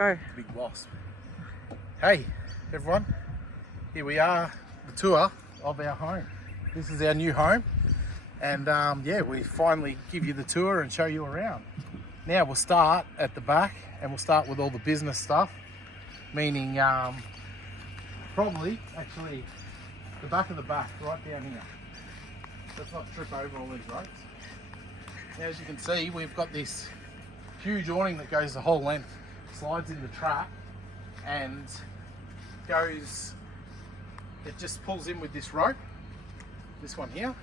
Go. Big wasp. Hey, everyone. Here we are, the tour of our home. This is our new home. And yeah, we finally give you the tour and show you around. Now we'll start at the back and we'll start with all the business stuff. Meaning, probably, actually, the back of the back, right down here. Let's not trip over all these ropes. Now, as you can see, we've got this huge awning that goes the whole length, slides in the trap, and goes, it just pulls in with this rope, this one here.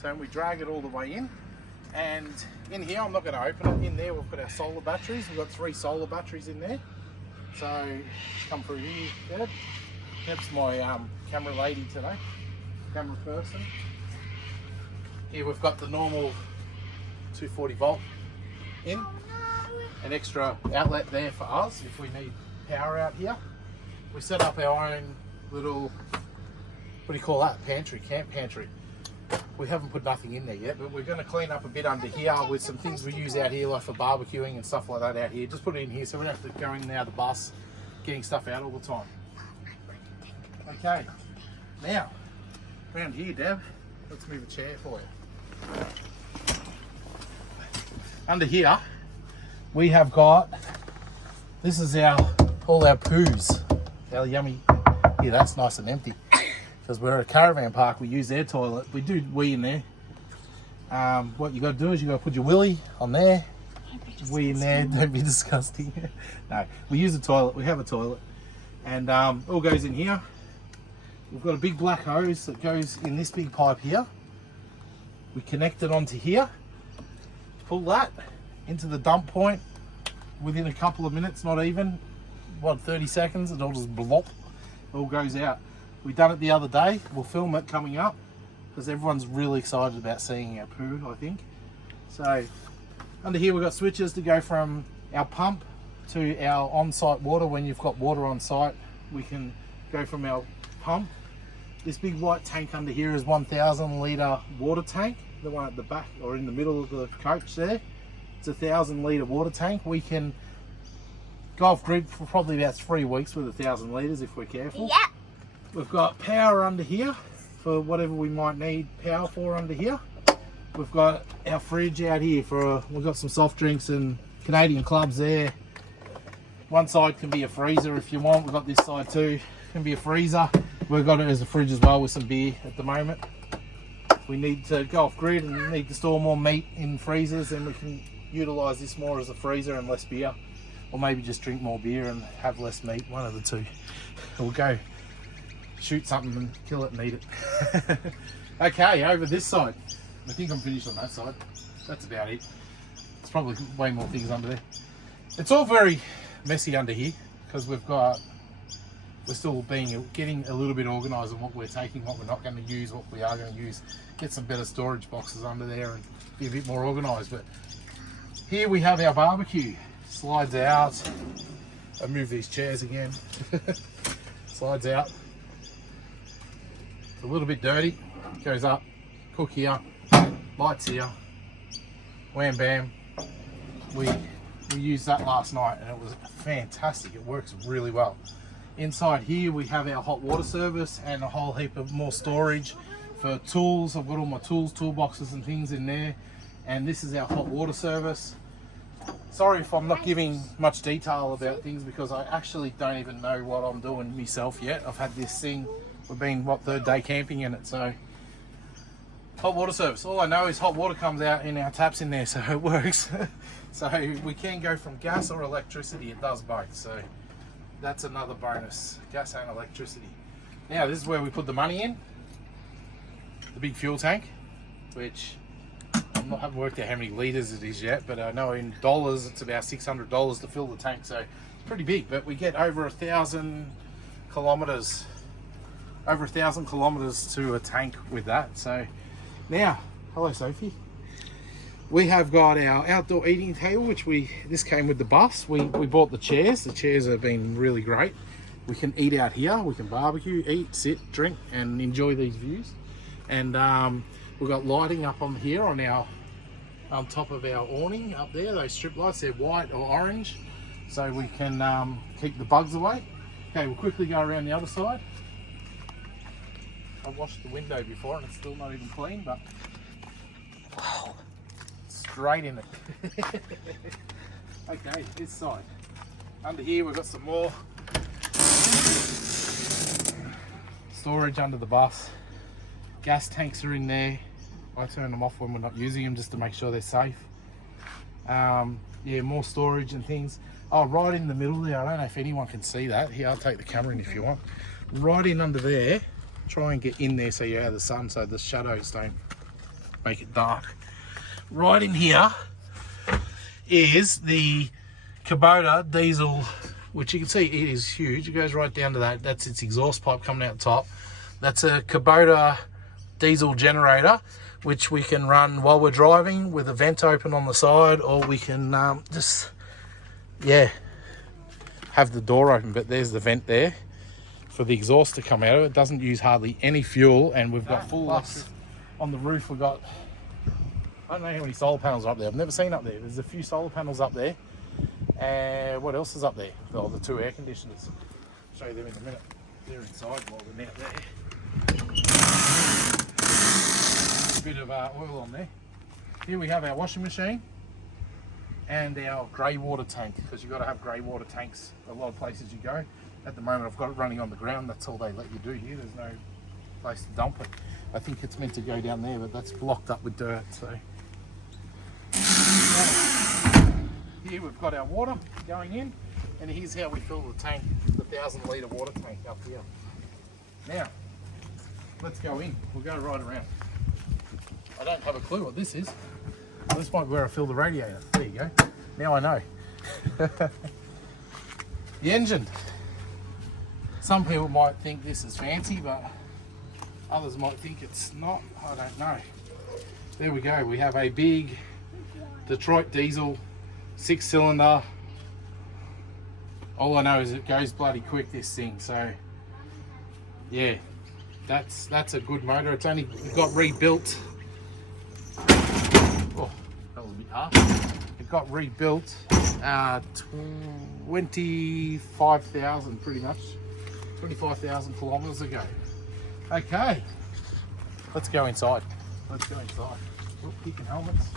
So we drag it all the way in. And in here, I'm not going to open it. In there, we've got our solar batteries. We've got 3 solar batteries in there. So come through here, Deb. Deb's my camera lady today, camera person. Here we've got the normal 240 volt in, an extra outlet there for us if we need power out here. We set up our own little, what do you call that, pantry, camp pantry. We haven't put nothing in there yet, but we're going to clean up a bit under here with some things we use out here, like for barbecuing and stuff like that out here. Just put it in here so we don't have to go in and out of the bus getting stuff out all the time. Okay, now around here, Deb, let's move a chair for you. Under here we have got, this is all our poos, our yummy. Here, that's nice and empty because we're at a caravan park. We use their toilet. We do wee in there. What you got to do is you got to put your willy on there, wee in there. Don't be disgusting. No, we use a toilet. We have a toilet, and all goes in here. We've got a big black hose that goes in this big pipe here. We connect it onto here, pull that into the dump point. Within a couple of minutes, not even, 30 seconds, it'll just blop, it all goes out. We done it the other day. We'll film it coming up because everyone's really excited about seeing our poo, I think. So under here we've got switches to go from our pump to our on-site water. When you've got water on site, we can go from our pump. This big white tank under here is 1,000 litre water tank. The one at the back or in the middle of the coach there. It's a 1,000 litre water tank. We can go off grid for probably about 3 weeks with 1,000 litres if we're careful. Yeah. We've got power under here for whatever we might need power for under here. We've got our fridge out here for, we've got some soft drinks and Canadian clubs there. One side can be a freezer if you want. We've got this side too, can be a freezer. We've got it as a fridge as well with some beer at the moment. If we need to go off grid and need to store more meat in freezers, then we can utilise this more as a freezer and less beer. Or maybe just drink more beer and have less meat, one of the two. We'll go shoot something and kill it and eat it. Okay, over this side. I think I'm finished on that side. That's about it. There's probably way more things under there. It's all very messy under here because we're still getting a little bit organised on what we're taking, what we're not going to use, what we are going to use. Get some better storage boxes under there and be a bit more organised. But here we have our barbecue. Slides out. I move these chairs again. Slides out. It's a little bit dirty. Goes up. Cook here. Lights here. Wham bam. We used that last night and it was fantastic. It works really well. Inside here we have our hot water service and a whole heap of more storage for tools. I've got all my tools, toolboxes and things in there. And this is our hot water service. Sorry if I'm not giving much detail about things because I actually don't even know what I'm doing myself yet. I've had this thing, we've been, 3rd day camping in it, so. Hot water service. All I know is hot water comes out in our taps in there, so it works. So we can go from gas or electricity, it does both. So that's another bonus, gas and electricity. Now this is where we put the money in. The big fuel tank, which I haven't worked out how many litres it is yet, but I know in dollars it's about $600 to fill the tank, so it's pretty big. But we get over 1,000 kilometres, to a tank with that. So now, hello Sophie. We have got our outdoor eating table, which this came with the bus. We bought the chairs. The chairs have been really great. We can eat out here. We can barbecue, eat, sit, drink, and enjoy these views. And we've got lighting up on here on top of our awning up there. Those strip lights, they're white or orange. so we can keep the bugs away. Okay, we'll quickly go around the other side. I washed the window before and it's still not even clean, but wow, straight in it. Okay, this side. Under here we've got some more storage under the bus. Gas tanks are in there. I turn them off when we're not using them just to make sure they're safe. Yeah, more storage and things. Oh, right in the middle there, I don't know if anyone can see that. Here, I'll take the camera in if you want. Right in under there, try and get in there so you're out of the sun so the shadows don't make it dark. Right in here is the Kubota diesel, which you can see it is huge. It goes right down to that. That's its exhaust pipe coming out the top. That's a Kubota diesel generator, which we can run while we're driving with a vent open on the side, or we can just, yeah, have the door open. But there's the vent there for the exhaust to come out of it. It doesn't use hardly any fuel, and we've got full electric on the roof. We've got, I don't know how many solar panels are up there. I've never seen up there. There's a few solar panels up there. And what else is up there? Oh, the 2 air conditioners. I'll show you them in a minute. They're inside while we're out there. A bit of oil on there. Here we have our washing machine and our grey water tank, because you've got to have grey water tanks a lot of places you go. At the moment I've got it running on the ground. That's all they let you do here. There's no place to dump it. I think it's meant to go down there, but that's blocked up with dirt. So here we've got our water going in, and here's how we fill the tank, the 1,000 litre water tank up here. Now, let's go in. We'll go right around. I don't have a clue what this is. Well, this might be where I fill the radiator. There you go. Now I know. The engine. Some people might think this is fancy, but others might think it's not. I don't know. There we go. We have a big Detroit diesel 6-cylinder. All I know is it goes bloody quick, this thing. So yeah, that's a good motor. It's only got rebuilt. Oh, that was a bit hard. It got rebuilt 25,000 pretty much, 25,000 kilometers ago. Okay, let's go inside. Let's go inside. Oh, picking helmets.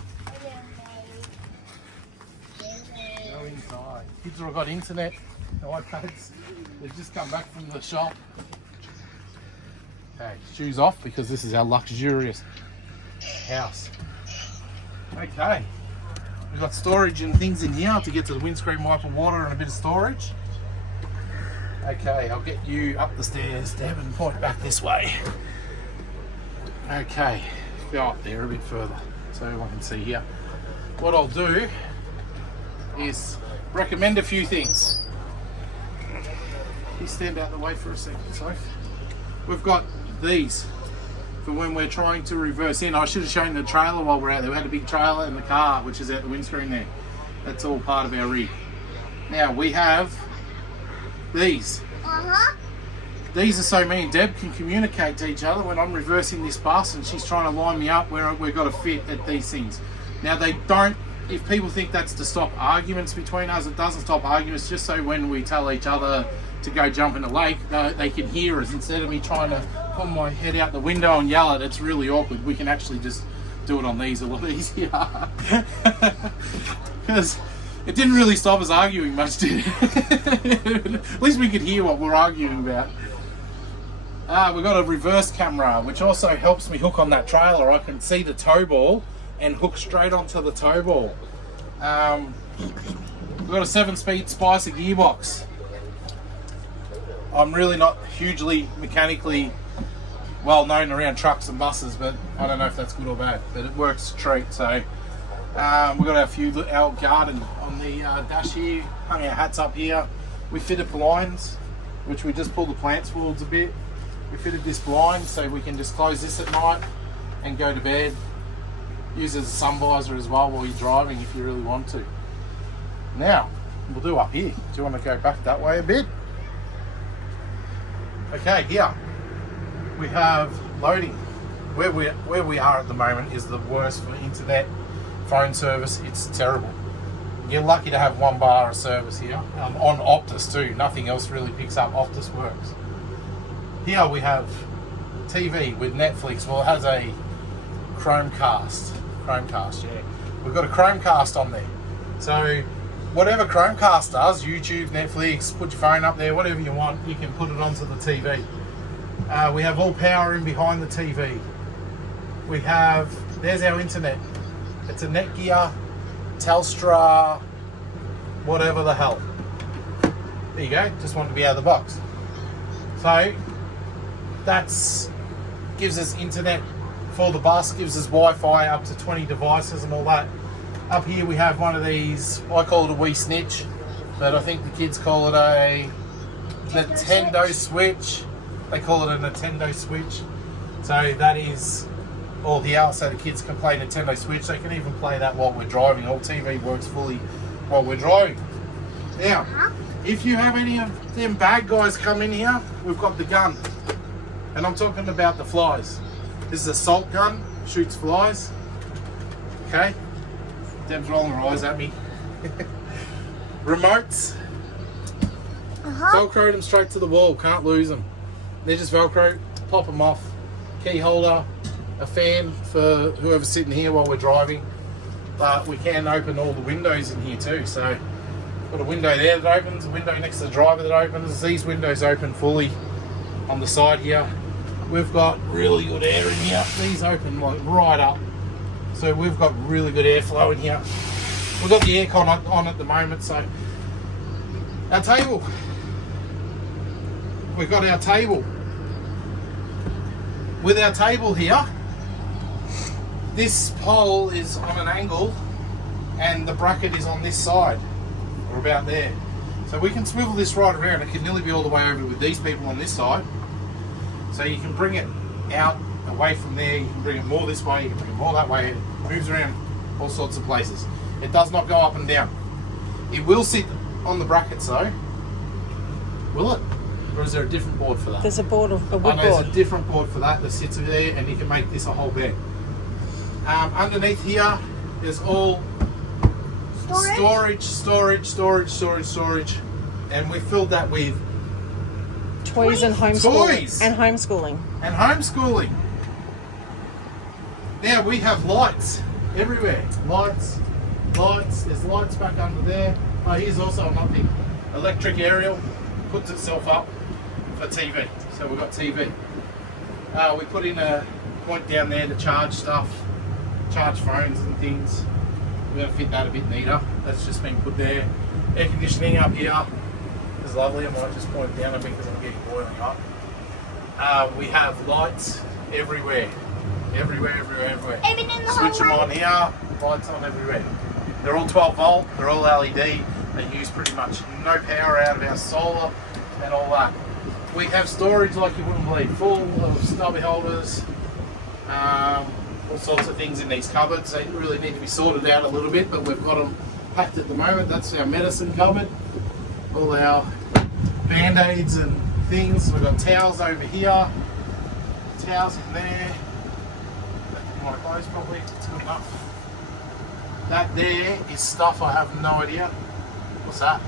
Go inside. Kids have got internet, iPads. They've just come back from the shop. Okay, shoes off because this is our luxurious house. Okay, we've got storage and things in here to get to the windscreen wiper, water and a bit of storage. Okay, I'll get you up the stairs, Deb, and point back this way. Okay, go up there a bit further so everyone can see here. What I'll do is recommend a few things. You stand out the way for a second, Soph. We've got these for when we're trying to reverse in. I should have shown the trailer while we're out there. We had a big trailer in the car, which is out the windscreen there. That's all part of our rig. Now we have these. These are so me and Deb can communicate to each other when I'm reversing this bus and she's trying to line me up where we've got to fit at these things. Now they don't, if people think that's to stop arguments between us, it doesn't stop arguments, just so when we tell each other to go jump in the lake, they can hear us instead of me trying to put my head out the window and yell it. It's really awkward. We can actually just do it on these a lot easier. Because it didn't really stop us arguing much, did it? At least we could hear what we're arguing about. We've got a reverse camera, which also helps me hook on that trailer. I can see the tow ball and hook straight onto the tow ball. We've got a 7-speed Spicer gearbox. I'm really not hugely mechanically well known around trucks and buses, but I don't know if that's good or bad, but it works a treat. So we've got our garden on the dash here, hung our hats up here. We fitted blinds, which we just pull the plants forwards a bit. We fitted this blind so we can just close this at night and go to bed. Use it as a sun visor as well while you're driving if you really want to. Now, we'll do up here. Do you want to go back that way a bit? Okay, here we have loading. Where we are at the moment is the worst for internet, phone service. It's terrible. You're lucky to have one bar of service here. On Optus too. Nothing else really picks up. Optus works. Here we have TV with Netflix. Well, it has a Chromecast. Yeah. We've got a Chromecast on there. So whatever Chromecast does, YouTube, Netflix, put your phone up there, whatever you want, you can put it onto the TV. We have all power in behind the TV. We have, there's our internet. It's a Netgear, Telstra, whatever the hell. There you go, just wanted to be out of the box. So that's gives us internet for the bus, gives us Wi-Fi up to 20 devices and all that. Up here we have one of these, I call it a wee snitch, but I think the kids call it a Nintendo Switch. They call it a Nintendo Switch. So that is all here, so the kids can play Nintendo Switch. They can even play that while we're driving. All TV works fully while we're driving. Now, if you have any of them bad guys come in here, we've got the gun. And I'm talking about the flies. This is a salt gun, shoots flies. Okay? Deb's rolling her eyes at me. Remotes. Velcroed them straight to the wall, can't lose them. They're just Velcro, pop them off. Key holder, a fan for whoever's sitting here while we're driving. But we can open all the windows in here too. So, got a window there that opens, a window next to the driver that opens. These windows open fully on the side here. We've got really good air in here. These open like right up. So we've got really good airflow in here. We've got the aircon on at the moment. So our table. We've got our table. With our table here, this pole is on an angle and the bracket is on this side, or about there. So we can swivel this right around. It can nearly be all the way over with these people on this side. So you can bring it out away from there, you can bring it more this way, you can bring it more that way. It moves around all sorts of places. It does not go up and down. It will sit on the brackets though. Will it? Or is there a different board for that? There's a board, a wood board. There's a different board for that sits over there, and you can make this a whole bed. Underneath here is all storage, and we filled that with toys and homeschooling. Toys. And homeschooling. And homeschooling. Now we have lights everywhere. Lights. There's lights back under there. Oh, here's also nothing. Electric aerial puts itself up for TV. So we've got TV. We put in a point down there to charge stuff, charge phones and things. We're going to fit that a bit neater. That's just been put there. Air conditioning up here is lovely. I might just point it down a bit because I'm getting boiling hot. We have lights everywhere. Everywhere. Even in the Switch them on here, lights on everywhere. They're all 12 volt, they're all LED. They use pretty much no power out of our solar and all that. We have storage like you wouldn't believe, full of stubby holders, all sorts of things in these cupboards. They really need to be sorted out a little bit, but we've got them packed at the moment. That's our medicine cupboard. All our band-aids and things. We've got towels over here, towels in there. My clothes probably, it's good enough. That there is stuff I have no idea. What's that?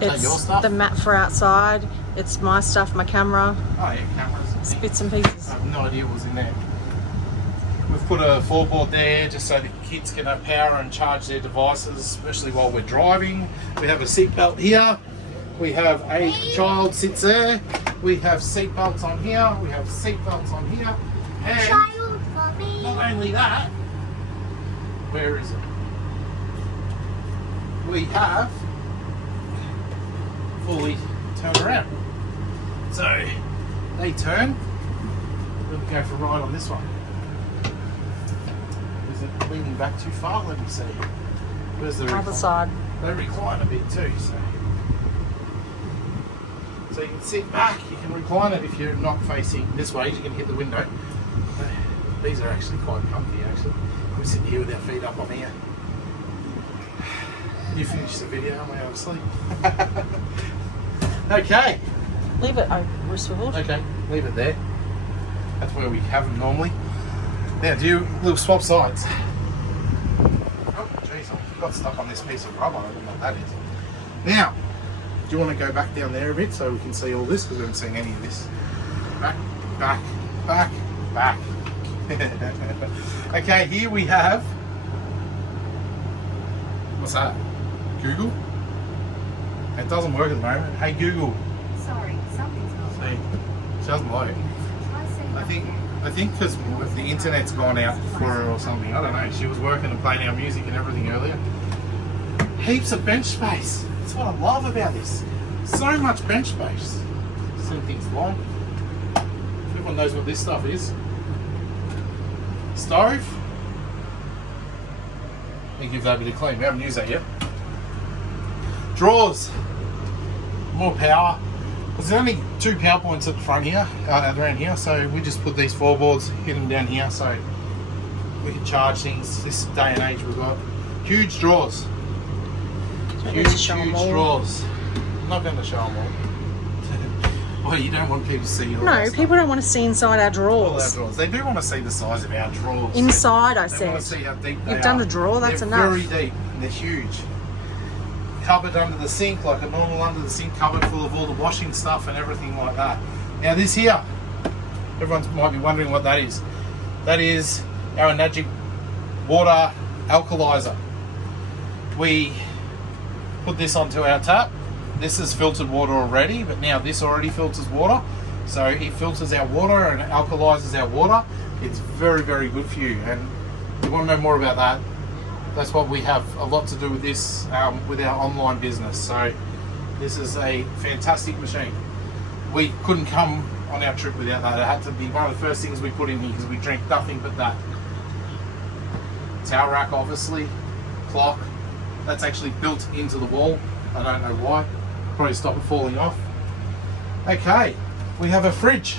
Is that your stuff? The mat for outside. It's my stuff, my camera. Oh yeah, cameras. It's bits and pieces. I have no idea what was in there. We've put a floorboard there just so the kids can have power and charge their devices, especially while we're driving. We have a seat belt here. We have a child sits there. We have seat belts on here. We have seat belts on here. And child for me. not only that, where is it? We have fully turn around. So they turn. We'll go for a ride on this one. Is it leaning back too far? Let me see. Where's the Other side. They recline a bit too, so you can sit back, you can recline it if you're not facing this way, you can hit the window. These are actually quite comfy actually. We sit here with our feet up on here. You finished the video, am I obviously? Okay. Leave it swiveled. Okay, leave it there. That's where we have them normally. Now do you little swap sides. Oh jeez. got stuck on this piece of rubber. I don't know what that is. Now, do you want to go back down there a bit so we can see all this? Because we haven't seen any of this. Back, back, back, back. Okay, here we have... What's that? Google? It doesn't work at the moment. Hey Google. Sorry, something's not See, she doesn't like it. I think because the internet's gone out for her or something. I don't know. She was working and playing our music and everything earlier. Heaps of bench space. That's what I love about this. So much bench space. Some things like. Everyone knows what this stuff is. Stove. Let me give that a bit of clean. We haven't used that yet. Drawers. More power. There's only 2 power points at the front here, around here, so we just put these floorboards, hit them down here so we can charge things. This day and age we've got huge drawers. Huge drawers. I'm not going to show them all. Well, you don't want people to see all No, that people don't want to see inside our all our drawers. drawers. They do want to see the size of our drawers. Inside, I They want to said. see how deep they You've are. done the drawer, that's They're enough. very deep and they're huge. Cupboard under the sink, like a normal under the sink cupboard full of all the washing stuff and everything like that. Now this here, everyone might be wondering what that is. That is our Magic water alkalizer. We put this onto our tap. This is filtered water already, but now this already filters water. So it filters our water and alkalizes our water. It's very, very good for you. And if you want to know more about that, that's what we have a lot to do with this, with our online business. So this is a fantastic machine. We couldn't come on our trip without that. It had to be one of the first things we put in here because we drink nothing but that. Towel rack, obviously. Clock. That's actually built into the wall. I don't know why. Probably stop it falling off. Okay, we have a fridge.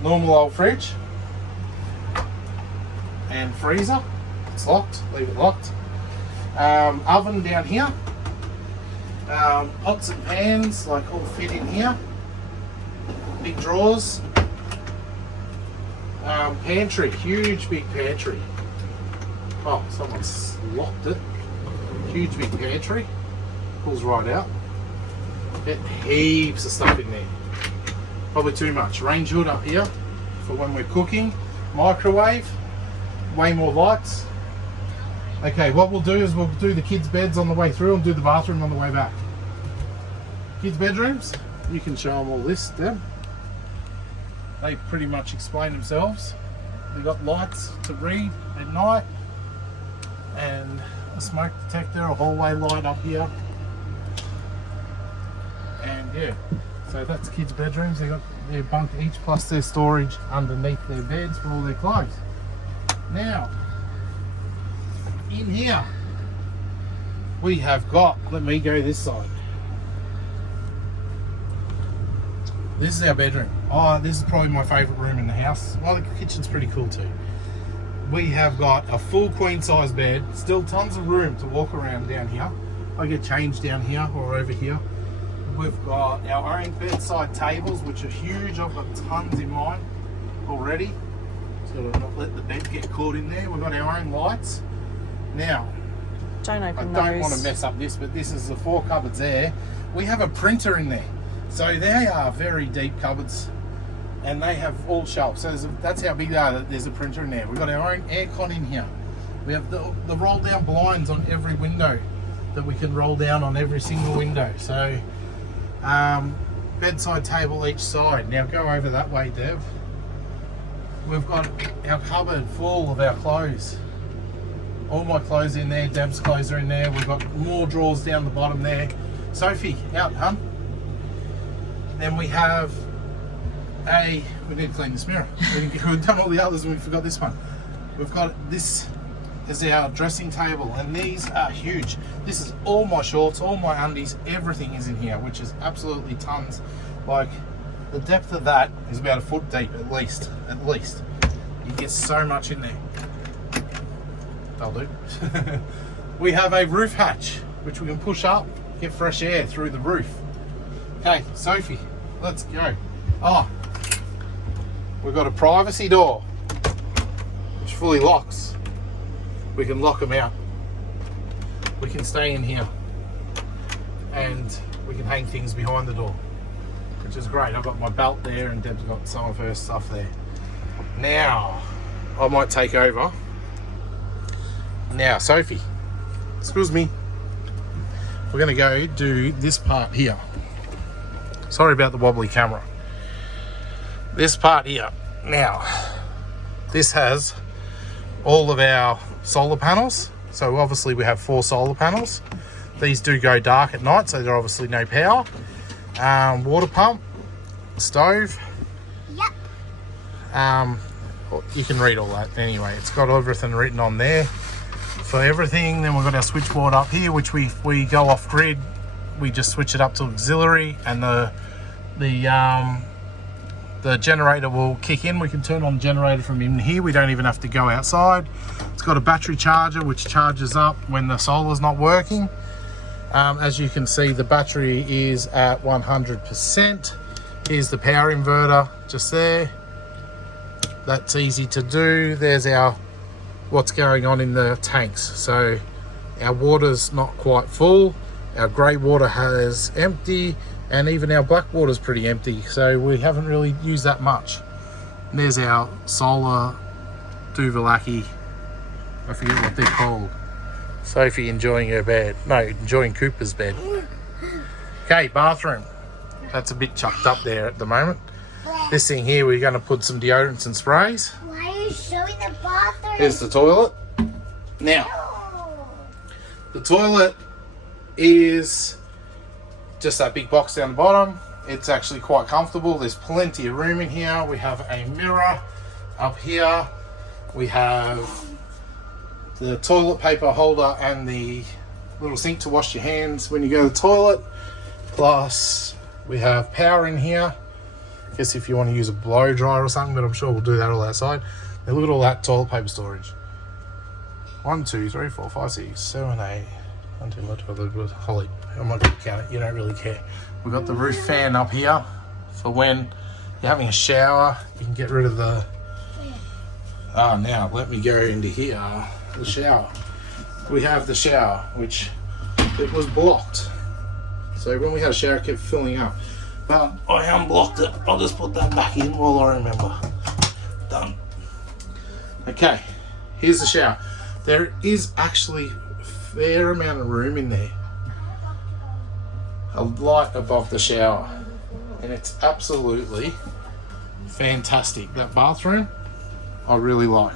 Normal old fridge. And freezer. It's locked, leave it locked. Oven down here. Pots and pans, like all fit in here. Big drawers. Pantry, huge big pantry. Oh, someone's locked it. Huge big pantry. Pulls right out. Get heaps of stuff in there. Probably too much. Range hood up here for when we're cooking. Microwave. Way more lights. Okay, what we'll do is we'll do the kids' beds on the way through and do the bathroom on the way back. Kids' bedrooms, you can show them all this, Deb. They pretty much explain themselves. They've got lights to read at night and a smoke detector, a hallway light up here. And yeah, so that's kids' bedrooms. They got their bunk each plus their storage underneath their beds for all their clothes. Now, in here, we have got, let me go this side. This is our bedroom. Oh, this is probably my favourite room in the house. Well, the kitchen's pretty cool too. We have got a full queen size bed, still tons of room to walk around down here. I get changed down here or over here. We've got our own bedside tables, which are huge. I've got tons in mine already. So to not let the bed get caught in there. We've got our own lights. Now, Don't I open don't those. want to mess up this, but this is the 4 cupboards there. We have a printer in there. So they are very deep cupboards and they have all shelves. So that's how big they are. There's a printer in there. We've got our own aircon in here. We have the roll down blinds on every window that we can roll down on every single window. So bedside table each side. Now go over that way, Dev. We've got our cupboard full of our clothes. All my clothes in there, Deb's clothes are in there. We've got more drawers down the bottom there. Sophie, out, hun. Then we have we need to clean this mirror. We've done all the others and we forgot this one. We've got this is our dressing table and these are huge. This is all my shorts, all my undies, everything is in here, which is absolutely tons. Like the depth of that is about a foot deep at least. You get so much in there. That'll do. We have a roof hatch, which we can push up, get fresh air through the roof. Okay, Sophie, let's go. Oh, we've got a privacy door, which fully locks. We can lock them out. we can stay in here and we can hang things behind the door, which is great. I've got my belt there and Deb's got some of her stuff there. Now, I might take over. Now, Sophie, excuse me. We're gonna go do this part here. Sorry about the wobbly camera. This part here. Now, this has all of our solar panels. So obviously we have 4 solar panels. These do go dark at night, so they're obviously no power. Water pump, stove. Yep. You can read all that anyway. It's got everything written on there for everything. Then we've got our switchboard up here, which we go off grid. We just switch it up to auxiliary, and the generator will kick in. We can turn on the generator from in here. We don't even have to go outside. It's got a battery charger which charges up when the solar's not working. As you can see, the battery is at 100%. Here's the power inverter just there. That's easy to do. There's our what's going on in the tanks. So our water's not quite full. Our grey water has empty, and even our black water's pretty empty. So we haven't really used that much. And there's our solar Duvalaki. I forget what they're called. Sophie enjoying her bed. No, enjoying Cooper's bed. Okay, bathroom. That's a bit chucked up there at the moment. This thing here, we're going to put some deodorants and sprays. Why are you showing the bathroom? Here's the toilet. Now, the toilet is just that big box down the bottom. It's actually quite comfortable. There's plenty of room in here. We have a mirror up here. We have the toilet paper holder and the little sink to wash your hands when you go to the toilet. Plus, we have power in here. I guess if you want to use a blow dryer or something, but I'm sure we'll do that all outside. Now look at all that toilet paper storage. 1, 2, 3, 4, 5, 6, 7, 8. 1, 2, 3, Holly, I'm not going to count it. You don't really care. We've got the roof fan up here for when you're having a shower. You can get rid of the. Now let me go into here. The shower. We have the shower, which it was blocked. So when we had a shower, it kept filling up. But I unblocked it. I'll just put that back in while I remember. Done. Okay, here's the shower. There is actually a fair amount of room in there. A light above the shower. And it's absolutely fantastic. That bathroom, I really like.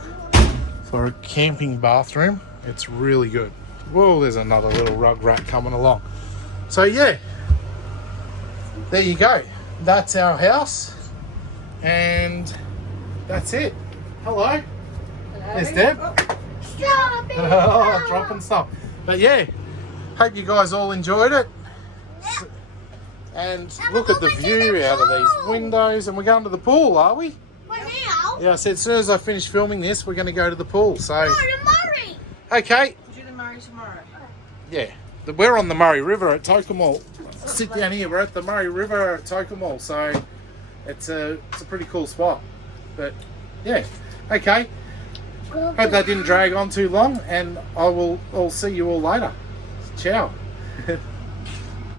For a camping bathroom, it's really good. Whoa, there's another little rug rat coming along. So yeah, there you go. That's our house, and that's it. Hello. There's Deb. Oh, dropping stuff. But yeah, hope you guys all enjoyed it. And look at the view out of these windows. And we're going to the pool, are we? Now? Yeah, I said as soon as I finish filming this, we're going to go to the pool. So. Oh, the Murray. Okay. We'll do the Murray tomorrow. Yeah. We're on the Murray River at Tokemall. Sit down here. We're at the Murray River at Tokemall. So it's a pretty cool spot. But yeah. Okay. Hope that didn't drag on too long, and I'll see you all later. Ciao.